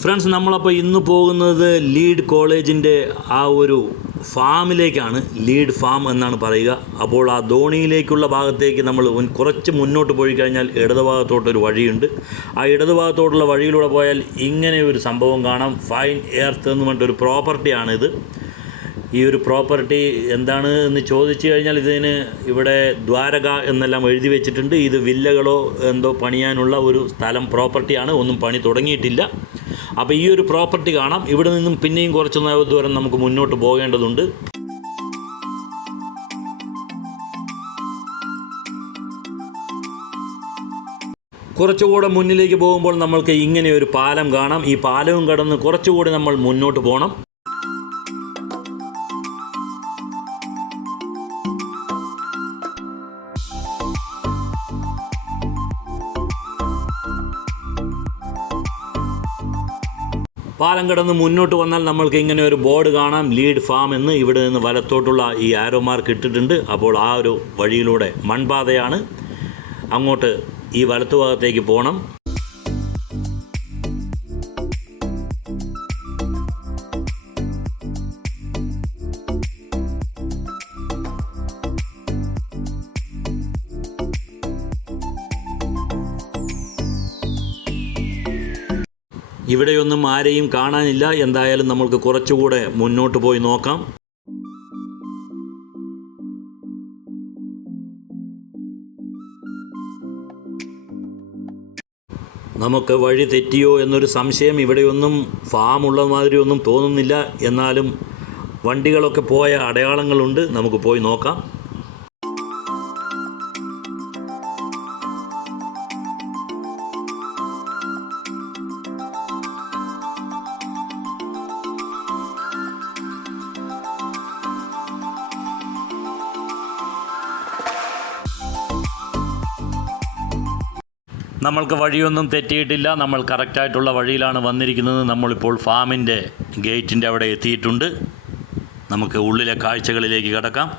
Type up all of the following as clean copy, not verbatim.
Friends, നമ്മളപ്പോൾ ഇന്ന് പോകുന്നത് ലീഡ് കോളേജിൻ്റെ ആ ഒരു ഫാമിലേക്കാണ്. ലീഡ് ഫാം എന്നാണ് പറയുക. അപ്പോൾ ആ ധോണിയിലേക്കുള്ള ഭാഗത്തേക്ക് നമ്മൾ കുറച്ച് മുന്നോട്ട് പോയി കഴിഞ്ഞാൽ ഇടതുഭാഗത്തോട്ടൊരു വഴിയുണ്ട്. ആ ഇടതുഭാഗത്തോട്ടുള്ള വഴിയിലൂടെ പോയാൽ ഇങ്ങനെ ഒരു സംഭവം കാണാം. ഫൈൻ എർത്ത് എന്ന് പറഞ്ഞിട്ടൊരു പ്രോപ്പർട്ടിയാണിത്. ഈ ഒരു പ്രോപ്പർട്ടി എന്താണ് എന്ന് ചോദിച്ചു കഴിഞ്ഞാൽ ഇതിന് ഇവിടെ ദ്വാരക എന്നെല്ലാം എഴുതി വെച്ചിട്ടുണ്ട്. ഇത് വില്ലകളോ എന്തോ പണിയാനുള്ള ഒരു സ്ഥലം, പ്രോപ്പർട്ടിയാണ്. ഒന്നും പണി തുടങ്ങിയിട്ടില്ല. അപ്പോൾ ഈ ഒരു പ്രോപ്പർട്ടി കാണാം. ഇവിടെ നിന്നും പിന്നെയും കുറച്ച് ദൂരം നമുക്ക് മുന്നോട്ട് പോകേണ്ടതുണ്ട്. കുറച്ചുകൂടെ മുന്നിലേക്ക് പോകുമ്പോൾ നമ്മൾക്ക് ഇങ്ങനെ ഒരു പാലം കാണാം. ഈ പാലവും കടന്ന് കുറച്ചുകൂടി നമ്മൾ മുന്നോട്ട് പോകണം. പാലം കടന്ന് മുന്നോട്ട് വന്നാൽ നമ്മൾക്ക് ഇങ്ങനെ ഒരു ബോർഡ് കാണാം, ലീഡ് ഫാം എന്ന്. ഇവിടെ നിന്ന് വലത്തോട്ടുള്ള ഈ ആരോ മാർക്ക് ഇട്ടിട്ടുണ്ട്. അപ്പോൾ ആ ഒരു വഴിയിലൂടെ മൺപാതയാണ്. അങ്ങോട്ട് ഈ വലത്തുഭാഗത്തേക്ക് പോകണം. ഇവിടെയൊന്നും ആരെയും കാണാനില്ല. എന്തായാലും നമുക്ക് കുറച്ചുകൂടെ മുന്നോട്ട് പോയി നോക്കാം. നമുക്ക് വഴി തെറ്റിയോ എന്നൊരു സംശയം. ഇവിടെയൊന്നും ഫാമുള്ള മാതിരിയൊന്നും തോന്നുന്നില്ല. എന്നാലും വണ്ടികളൊക്കെ പോയ അടയാളങ്ങളുണ്ട്. നമുക്ക് പോയി നോക്കാം. നമ്മൾക്ക് വഴിയൊന്നും തെറ്റിയിട്ടില്ല. നമ്മൾ കറക്റ്റായിട്ടുള്ള വഴിയിലാണ് വന്നിരിക്കുന്നത്. നമ്മളിപ്പോൾ ഫാമിൻ്റെ ഗേറ്റിൻ്റെ അവിടെ എത്തിയിട്ടുണ്ട്. നമുക്ക് ഉള്ളിലെ കാഴ്ചകളിലേക്ക് കടക്കാം.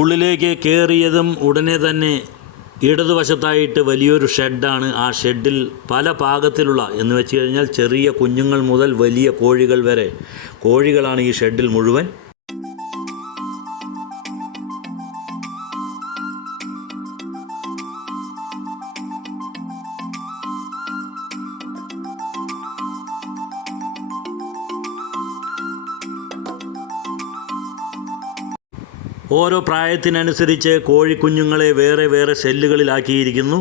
ഉള്ളിലേക്ക് കയറിയതും ഉടനെ തന്നെ ഇടതുവശത്തായിട്ട് വലിയൊരു ഷെഡാണ്. ആ ഷെഡിൽ പല പാകത്തിലുള്ള എന്ന് വെച്ച് കഴിഞ്ഞാൽ ചെറിയ കുഞ്ഞുങ്ങൾ മുതൽ വലിയ കോഴികൾ വരെ കോഴികളാണ് ഈ ഷെഡിൽ മുഴുവൻ. ഓരോ പ്രായത്തിനനുസരിച്ച് കോഴിക്കുഞ്ഞുങ്ങളെ വേറെ വേറെ സെല്ലുകളിലാക്കിയിരിക്കുന്നു.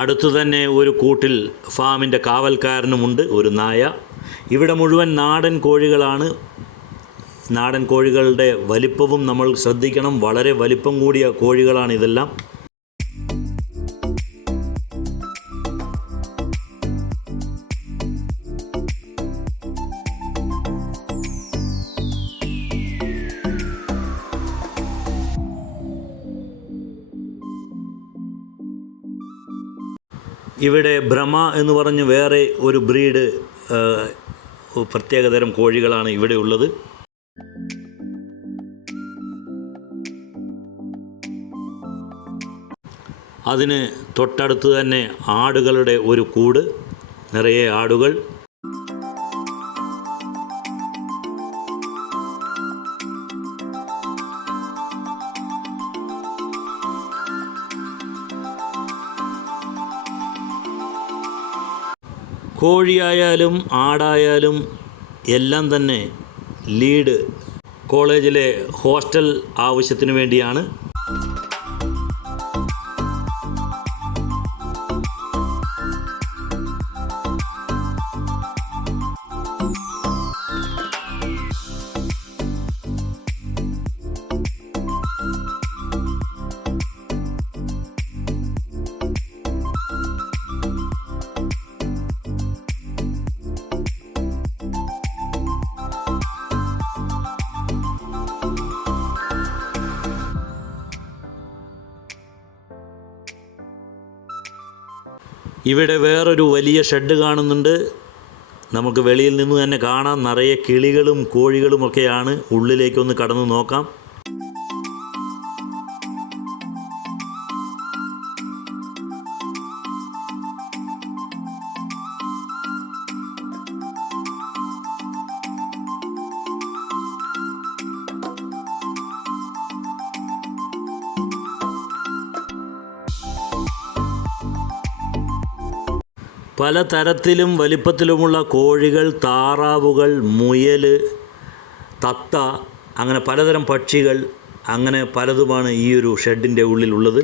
അടുത്തു തന്നെ ഒരു കൂട്ടിൽ ഫാമിൻ്റെ കാവൽക്കാരനുമുണ്ട്, ഒരു നായ. ഇവിടെ മുഴുവൻ നാടൻ കോഴികളാണ്. നാടൻ കോഴികളുടെ വലിപ്പവും നമ്മൾ ശ്രദ്ധിക്കണം. വളരെ വലിപ്പം കൂടിയ കോഴികളാണ് ഇതെല്ലാം. ഇവിടെ ബ്രഹ്മ എന്ന് പറഞ്ഞ് വേറെ ഒരു ബ്രീഡ് പ്രത്യേകതരം കോഴികളാണ് ഇവിടെ ഉള്ളത്. അതിന് തൊട്ടടുത്ത് തന്നെ ആടുകളുടെ ഒരു കൂട്, നിറയെ ആടുകൾ. കോഴിയായാലും ആടായാലും എല്ലാം തന്നെ ലീഡ് കോളേജിലെ ഹോസ്റ്റൽ ആവശ്യത്തിന് വേണ്ടിയാണ്. ഇവിടെ വേറൊരു വലിയ ഷെഡ് കാണുന്നുണ്ട്. നമുക്ക് വെളിയിൽ നിന്ന് തന്നെ കാണാം. നിറയെ കിളികളും കോഴികളുമൊക്കെയാണ്. ഉള്ളിലേക്കൊന്ന് കടന്നു നോക്കാം. പല തരത്തിലും വലിപ്പത്തിലുമുള്ള കോഴികൾ, താറാവുകൾ, മുയൽ, തത്ത, അങ്ങനെ പലതരം പക്ഷികൾ, അങ്ങനെ പലതുമാണ് ഈ ഒരു ഷെഡിൻ്റെ ഉള്ളിലുള്ളത്.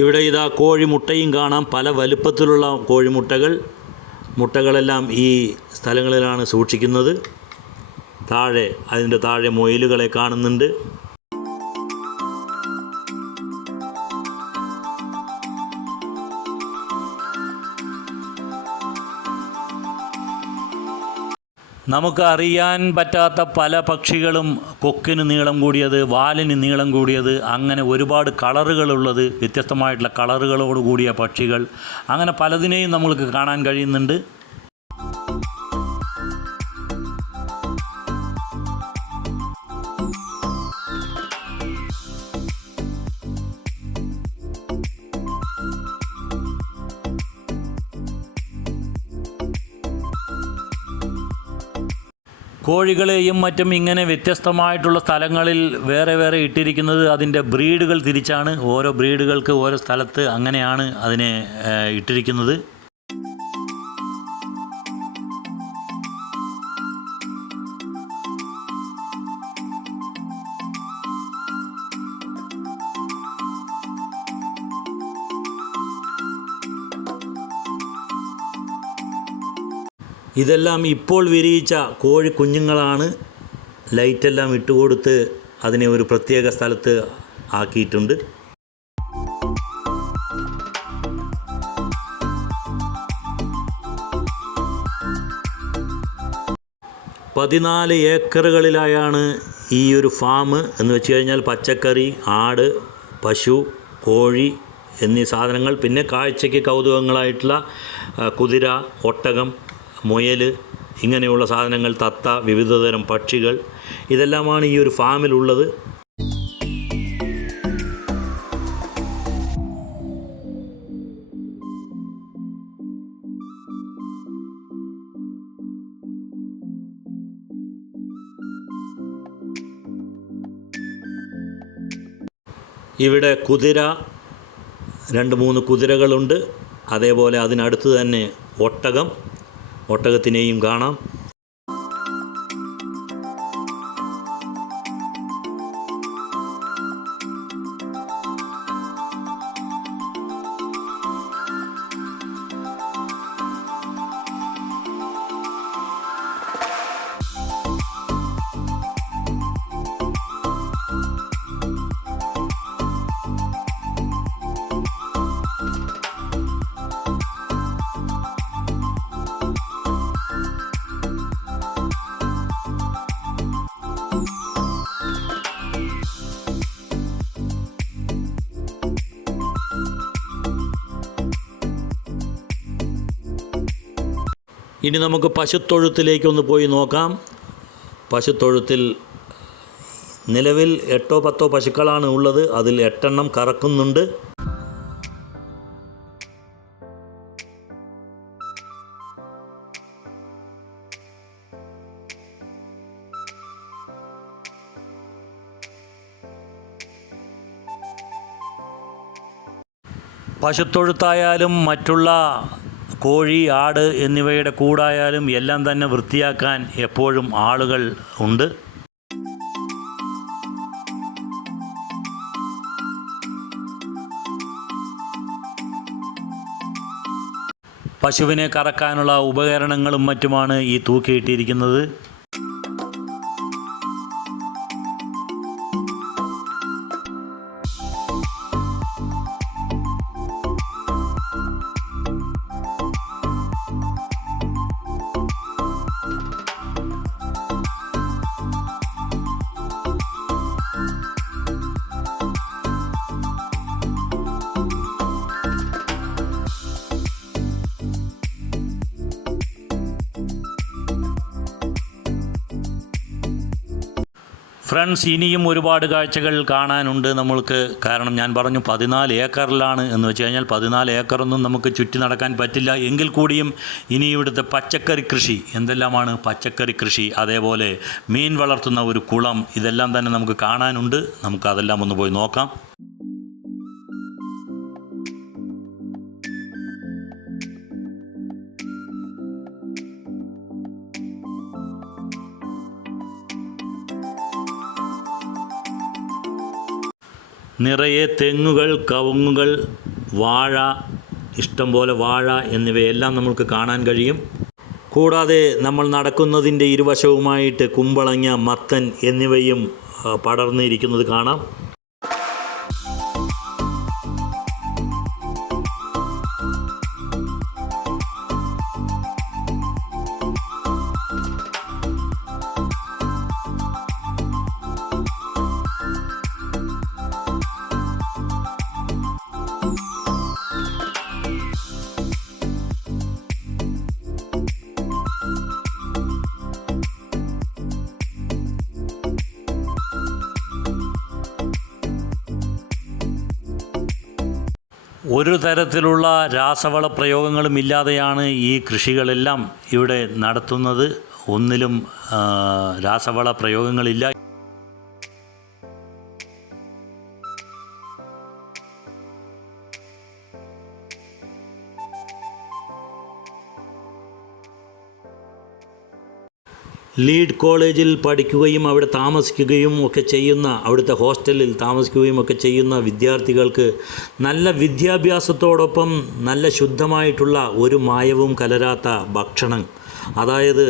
ഇവിടെ ഇതാ കോഴിമുട്ടയും കാണാം. പല വലുപ്പത്തിലുള്ള കോഴിമുട്ടകൾ. മുട്ടകളെല്ലാം ഈ സ്ഥലങ്ങളിലാണ് സൂക്ഷിക്കുന്നത്. അതിൻ്റെ താഴെ മുയലുകളെ കാണുന്നുണ്ട്. നമുക്ക് അറിയാൻ പറ്റാത്ത പല പക്ഷികളും, കൊക്കിന് നീളം കൂടിയത്, വാലിന് നീളം കൂടിയത്, അങ്ങനെ ഒരുപാട് കളറുകളുള്ളത്, വ്യത്യസ്തമായിട്ടുള്ള കളറുകളോട് കൂടിയ പക്ഷികൾ, അങ്ങനെ പലതിനെയും നമ്മൾക്ക് കാണാൻ കഴിയുന്നുണ്ട്. കോഴികളെയും മറ്റും ഇങ്ങനെ വ്യത്യസ്തമായിട്ടുള്ള സ്ഥലങ്ങളിൽ വേറെ വേറെ ഇട്ടിരിക്കുന്നത് അതിൻ്റെ ബ്രീഡുകൾ തിരിച്ചാണ്. ഓരോ ബ്രീഡുകൾക്ക് ഓരോ സ്ഥലത്ത് അങ്ങനെയാണ് അതിനെ ഇട്ടിരിക്കുന്നത്. ഇതെല്ലാം ഇപ്പോൾ വിരിയിച്ച കോഴി കുഞ്ഞുങ്ങളാണ്. ലൈറ്റെല്ലാം ഇട്ടുകൊടുത്ത് അതിനെ ഒരു പ്രത്യേക സ്ഥലത്ത് ആക്കിയിട്ടുണ്ട്. പതിനാല് ഏക്കറുകളിലായാണ് ഈ ഒരു ഫാം എന്ന് വെച്ച് കഴിഞ്ഞാൽ പച്ചക്കറി, ആട്, പശു, കോഴി എന്നീ സാധനങ്ങൾ, പിന്നെ കാഴ്ചയ്ക്ക് കൗതുകങ്ങളായിട്ടുള്ള കുതിര, ഒട്ടകം, മുയൽ, ഇങ്ങനെയുള്ള സാധനങ്ങൾ, തത്ത, വിവിധതരം പക്ഷികൾ, ഇതെല്ലാമാണ് ഈ ഒരു ഫാമിലുള്ളത്. ഇവിടെ കുതിര, 2-3 കുതിരകളുണ്ട്. അതേപോലെ അതിനടുത്ത് തന്നെ ഒട്ടകത്തിനെയും കാണാം. ഇനി നമുക്ക് പശുത്തൊഴുത്തിലേക്കൊന്ന് പോയി നോക്കാം. പശുത്തൊഴുത്തിൽ നിലവിൽ 8-10 പശുക്കളാണ് ഉള്ളത്. അതിൽ 8 എണ്ണം കറക്കുന്നുണ്ട്. പശുത്തൊഴുത്തായാലും മറ്റുള്ള കോഴി, ആട് എന്നിവയുടെ കൂടായാലും എല്ലാം തന്നെ വൃത്തിയാക്കാൻ എപ്പോഴും ആളുകൾ ഉണ്ട്. പശുവിനെ കറക്കാനുള്ള ഉപകരണങ്ങളും മറ്റുമാണ് ഈ തൂക്കിയിട്ടിരിക്കുന്നത്. ഫ്രണ്ട്സ്, ഇനിയും ഒരുപാട് കാഴ്ചകൾ കാണാനുണ്ട് നമ്മൾക്ക്. കാരണം ഞാൻ പറഞ്ഞു 14 ഏക്കറിലാണ് എന്ന് വെച്ച് കഴിഞ്ഞാൽ 14 ഏക്കറൊന്നും നമുക്ക് ചുറ്റി നടക്കാൻ പറ്റില്ല. എങ്കിൽ കൂടിയും ഇനി ഇവിടുത്തെ പച്ചക്കറി കൃഷി എന്തെല്ലാമാണ്, പച്ചക്കറി കൃഷി, അതേപോലെ മീൻ വളർത്തുന്ന ഒരു കുളം, ഇതെല്ലാം തന്നെ നമുക്ക് കാണാനുണ്ട്. നമുക്കതെല്ലാം ഒന്ന് പോയി നോക്കാം. നിറയെ തെങ്ങുകൾ, കവുങ്ങുകൾ, വാഴ, ഇഷ്ടംപോലെ വാഴ എന്നിവയെല്ലാം നമുക്ക് കാണാൻ കഴിയും. കൂടാതെ നമ്മൾ നടക്കുന്നതിൻ്റെ ഇരുവശവുമായിട്ട് കുമ്പളങ്ങ, മത്തൻ എന്നിവയും പടർന്നിരിക്കുന്നത് കാണാം. ഒരു തരത്തിലുള്ള രാസവള പ്രയോഗങ്ങളും ഇല്ലാതെയാണ് ഈ കൃഷികളെല്ലാം ഇവിടെ നടത്തുന്നത്. ഒന്നിലും രാസവള പ്രയോഗങ്ങളില്ല. ലീഡ് കോളേജിൽ പഠിക്കുകയും അവിടെ താമസിക്കുകയും ഒക്കെ ചെയ്യുന്ന, അവിടുത്തെ ഹോസ്റ്റലിൽ താമസിക്കുകയും ഒക്കെ ചെയ്യുന്ന വിദ്യാർത്ഥികൾക്ക് നല്ല വിദ്യാഭ്യാസത്തോടൊപ്പം നല്ല ശുദ്ധമായിട്ടുള്ള ഒരു മായവും കലരാത്ത ഭക്ഷണം, അതായത്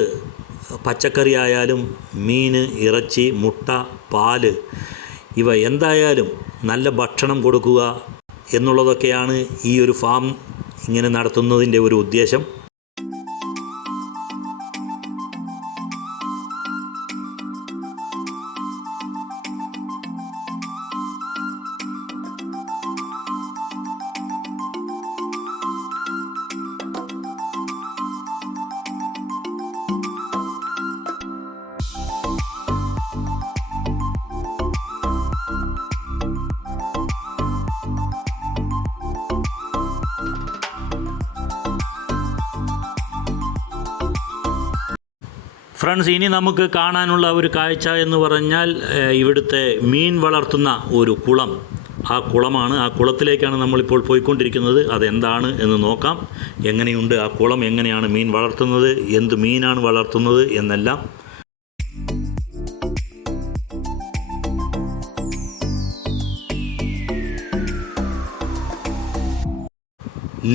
പച്ചക്കറി ആയാലും മീൻ, ഇറച്ചി, മുട്ട, പാല്, ഇവ എന്തായാലും നല്ല ഭക്ഷണം കൊടുക്കുക എന്നുള്ളതൊക്കെയാണ് ഈ ഒരു ഫാം ഇങ്ങനെ നടത്തുന്നതിൻ്റെ ഒരു ഉദ്ദേശം. ഫ്രണ്ട്സ്, ഇനി നമുക്ക് കാണാനുള്ള ഒരു കാഴ്ച എന്ന് പറഞ്ഞാൽ ഇവിടുത്തെ മീൻ വളർത്തുന്ന ഒരു കുളം. ആ കുളമാണ്, ആ കുളത്തിലേക്കാണ് നമ്മളിപ്പോൾ പോയിക്കൊണ്ടിരിക്കുന്നത്. അതെന്താണ് എന്ന് നോക്കാം. എങ്ങനെയുണ്ട് ആ കുളം, എങ്ങനെയാണ് മീൻ വളർത്തുന്നത്, എന്ത് മീനാണ് വളർത്തുന്നത് എന്നെല്ലാം.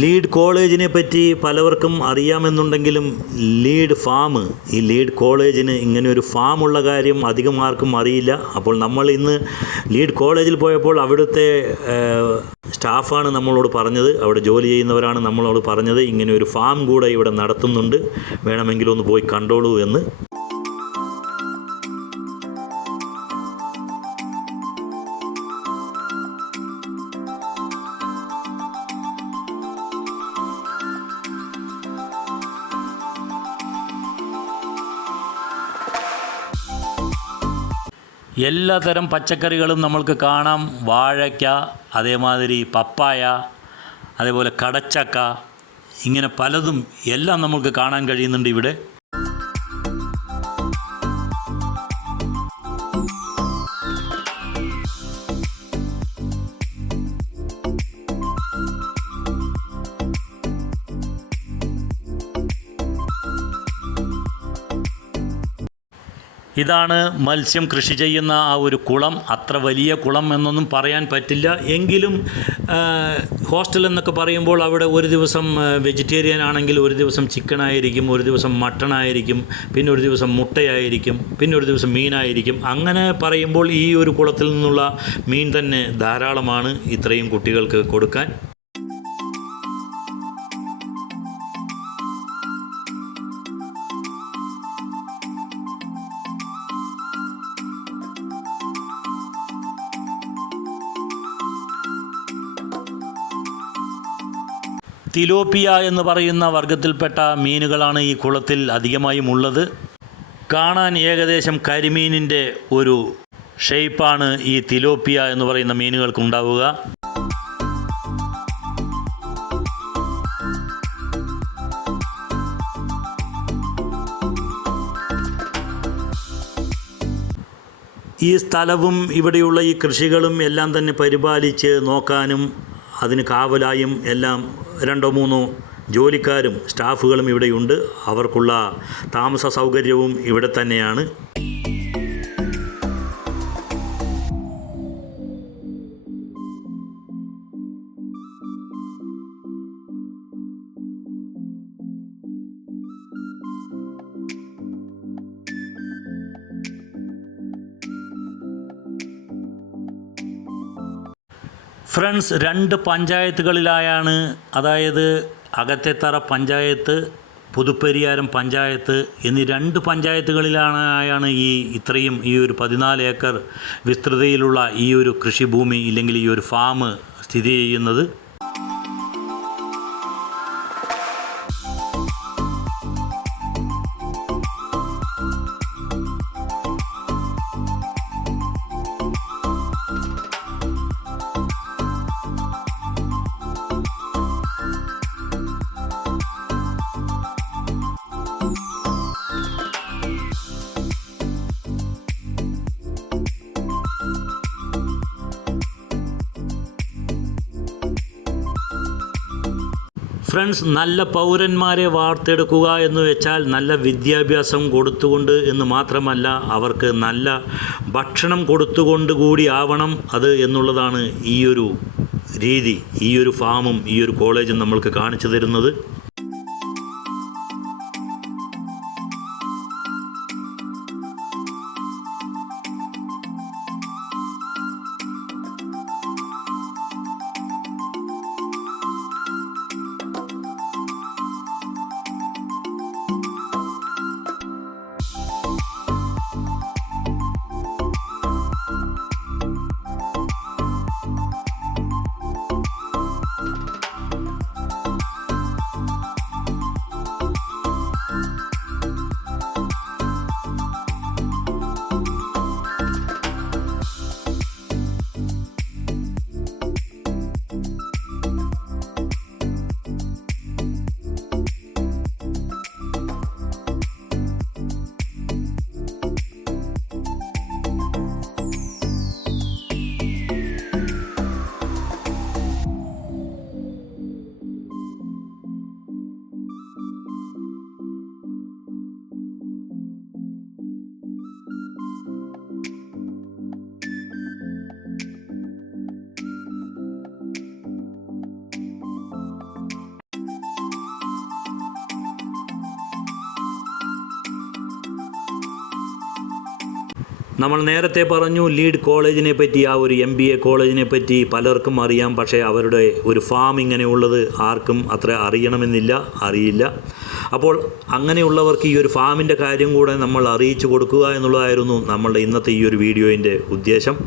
ലീഡ് കോളേജിനെ പറ്റി പലവർക്കും അറിയാമെന്നുണ്ടെങ്കിലും ലീഡ് ഫാം, ഈ ലീഡ് കോളേജിന് ഇങ്ങനെ ഒരു ഫാമുള്ള കാര്യം അധികം ആർക്കും അറിയില്ല. അപ്പോൾ നമ്മൾ ഇന്ന് ലീഡ് കോളേജിൽ പോയപ്പോൾ അവിടുത്തെ സ്റ്റാഫാണ് നമ്മളോട് പറഞ്ഞത്, അവിടെ ജോലി ചെയ്യുന്നവരാണ് നമ്മളോട് പറഞ്ഞത്, ഇങ്ങനെ ഒരു ഫാം കൂടെ ഇവിടെ നടത്തുന്നുണ്ട്, വേണമെങ്കിൽ ഒന്ന് പോയി കണ്ടോളൂ എന്ന്. എല്ലാതരം പച്ചക്കറികളും നമ്മൾക്ക് കാണാം. വാഴയ്ക്ക, അതേമാതിരി പപ്പായ, അതേപോലെ കടച്ചക്ക, ഇങ്ങനെ പലതും എല്ലാം നമുക്ക് കാണാൻ കഴിയുന്നുണ്ട് ഇവിടെ. ഇതാണ് മത്സ്യം കൃഷി ചെയ്യുന്ന ആ ഒരു കുളം. അത്ര വലിയ കുളം എന്നൊന്നും പറയാൻ പറ്റില്ല. എങ്കിലും ഹോസ്റ്റൽ എന്നൊക്കെ പറയുമ്പോൾ അവിടെ ഒരു ദിവസം വെജിറ്റേറിയൻ ആണെങ്കിൽ ഒരു ദിവസം ചിക്കൻ ആയിരിക്കും, ഒരു ദിവസം മട്ടൺ ആയിരിക്കും, പിന്നെ ഒരു ദിവസം മുട്ടയായിരിക്കും, പിന്നെ ഒരു ദിവസം മീനായിരിക്കും. അങ്ങനെ പറയുമ്പോൾ ഈ ഒരു കുളത്തിൽ നിന്നുള്ള മീൻ തന്നെ ധാരാളമാണ് ഇത്രയും കുട്ടികൾക്ക് കൊടുക്കാൻ. തിലോപ്പിയ എന്ന് പറയുന്ന വർഗത്തിൽപ്പെട്ട മീനുകളാണ് ഈ കുളത്തിൽ അധികമായും ഉള്ളത്. കാണാൻ ഏകദേശം കരിമീനിൻ്റെ ഒരു ഷേപ്പാണ് ഈ തിലോപ്പിയ എന്ന് പറയുന്ന മീനുകൾക്ക് ഉണ്ടാവുക. ഈ സ്ഥലവും ഇവിടെയുള്ള ഈ കൃഷികളും എല്ലാം തന്നെ പരിപാലിച്ച് നോക്കാനും അതിന് കാവലായും എല്ലാം 2-3 ജോലിക്കാരും സ്റ്റാഫുകളും ഇവിടെയുണ്ട്. അവർക്കുള്ള താമസ സൗകര്യവും ഇവിടെ തന്നെയാണ്. ഫ്രണ്ട്സ്, 2 പഞ്ചായത്തുകളിലായാണ്, അതായത് അകത്തേത്തറ പഞ്ചായത്ത്, പുതുപ്പരിയാരം പഞ്ചായത്ത് എന്നീ 2 പഞ്ചായത്തുകളിലാണ് ഇത്രയും ഈ ഒരു 14 ഏക്കർ വിസ്തൃതിയിലുള്ള ഈ ഒരു കൃഷിഭൂമി ഇല്ലെങ്കിൽ ഈ ഒരു ഫാം സ്ഥിതി ചെയ്യുന്നത്. ഫ്രണ്ട്സ്, നല്ല പൗരന്മാരെ വാർത്തെടുക്കുക എന്ന് വെച്ചാൽ നല്ല വിദ്യാഭ്യാസം കൊടുത്തുകൊണ്ട് എന്ന് മാത്രമല്ല, അവർക്ക് നല്ല ഭക്ഷണം കൊടുത്തുകൊണ്ട് കൂടി ആവണം അത് എന്നുള്ളതാണ് ഈ ഒരു രീതി, ഈ ഒരു ഫാമും ഈ ഒരു കോളേജും നമ്മൾക്ക് കാണിച്ചു തരുന്നത്. നമ്മൾ നേരത്തെ പറഞ്ഞു ലീഡ് കോളേജിനെ പറ്റി, ആ ഒരു MBA കോളേജിനെ പറ്റി പലർക്കും അറിയാം. പക്ഷേ അവരുടെ ഒരു ഫാം ഇങ്ങനെയുള്ളത് ആർക്കും അത്ര അറിയില്ല. അപ്പോൾ അങ്ങനെയുള്ളവർക്ക് ഈ ഒരു ഫാമിൻ്റെ കാര്യം കൂടെ നമ്മൾ അറിയിച്ചു കൊടുക്കുക എന്നുള്ളതായിരുന്നു നമ്മളുടെ ഇന്നത്തെ ഈ ഒരു വീഡിയോൻ്റെ ഉദ്ദേശം.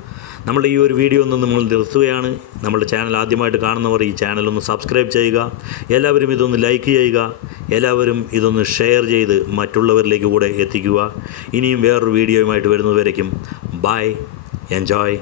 നമ്മളുടെ ഈ ഒരു വീഡിയോ ഒന്ന് നമ്മൾ നിർത്തുകയാണ്. നമ്മുടെ ചാനൽ ആദ്യമായിട്ട് കാണുന്നവർ ഈ ചാനലൊന്ന് സബ്സ്ക്രൈബ് ചെയ്യുക. എല്ലാവരും ഇതൊന്ന് ലൈക്ക് ചെയ്യുക. എല്ലാവരും ഇതൊന്ന് ഷെയർ ചെയ്ത് മറ്റുള്ളവരിലേക്ക് കൂടെ എത്തിക്കുക. ഇനിയും വേറൊരു വീഡിയോയുമായിട്ട് വരുന്നതുവരേക്കും ബൈ, എൻജോയ്.